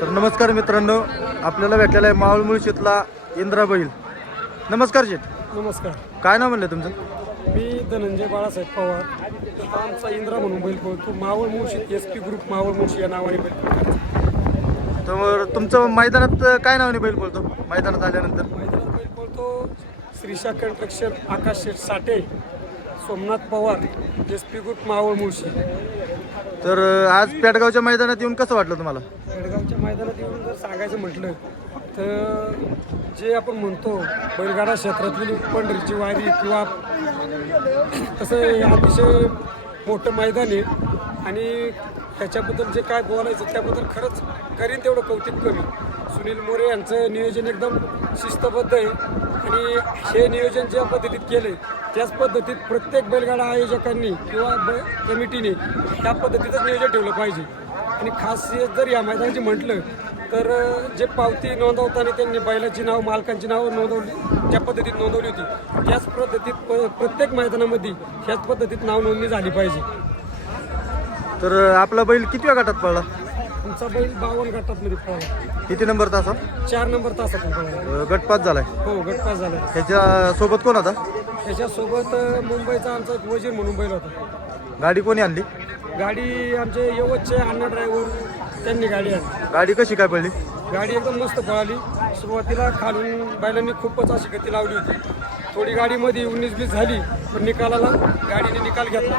तर नमस्कार मित्रांनो, आपल्याला भेटलेला आहे मावळ मुळशीतला इंद्रा बैल. नमस्कार शेठ. नमस्कार. काय नाव म्हणलं तुमचं? मी धनंजय बाळासाहेब पवार. आता आमचा इंद्रा म्हणून बैल पळतो मावळ मुळशी SP ग्रुप मावळ मुळशी या नावाने बैल. तर तुमचं मैदानात काय नावाने बैल बोलतो? मैदानात आल्यानंतर मैदानात बैल पळतो श्रीशा कंट्रक्शन, आकाश शेठ साठे, सोमनाथ पवार, SP ग्रुप मावळ मुळशी. तर आज पेडगावच्या मैदानात येऊन कसं वाटलं तुम्हाला? पेडगावच्या मैदानात येऊन जर सांगायचं म्हटलं तर जे आपण म्हणतो बैलगाडा क्षेत्रातली पंढरीची वारी किंवा तसं हे अतिशय मोठं मैदान आहे आणि त्याच्याबद्दल जे काय बोलायचं त्याबद्दल खरंच करीन तेवढं कौतुक कमी. सुनील मोरे यांचं नियोजन एकदम शिस्तबद्ध आहे आणि हे नियोजन ज्या पद्धतीत केले त्याच पद्धतीत प्रत्येक बैलगाडा आयोजकांनी किंवा कमिटीने त्या पद्धतीतच नियोजन ठेवलं पाहिजे. आणि खास जर या मैदानाची म्हटलं तर जे पावती नोंदवताना त्यांनी बैलाची नाव, मालकांची नावं नोंदवली, ज्या पद्धतीत नोंदवली होती त्याच पद्धतीत प्रत्येक मैदानामध्ये ह्याच पद्धतीत नाव नोंदणी झाली पाहिजे. तर आपला बैल किती वेळा गटात पडला? तुमचा बैल 52 गटामध्ये पळाला. किती नंबर तासा? 4 नंबर तासातून पळाला. गटपास झालाय. हो, गटपास झाला. त्याच्या सोबत कोण होता? त्याच्यासोबत मुंबईचा आमचा एक वजीर म्हणून बैल होता. गाडी कोणी आणली? गाडी आमचे यवतचे अण्णा ड्रायव्हर त्यांनी गाडी आणली. गाडी कशी काय पडली? गाडी एकदम मस्त पळाली. सुरुवातीला खालून बैलांनी खूपच अशी गती लावली होती. थोडी गाडीमध्ये 19-20 झाली पण निकालाला गाडीने निकाल घेतला.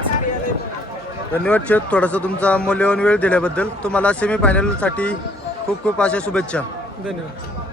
धन्यवाद शेठ, थोडासा तुमचा मौल्यवान वेळ दिल्याबद्दल. तुम्हाला सेमीफायनलसाठी खूप खूप अशा शुभेच्छा. धन्यवाद.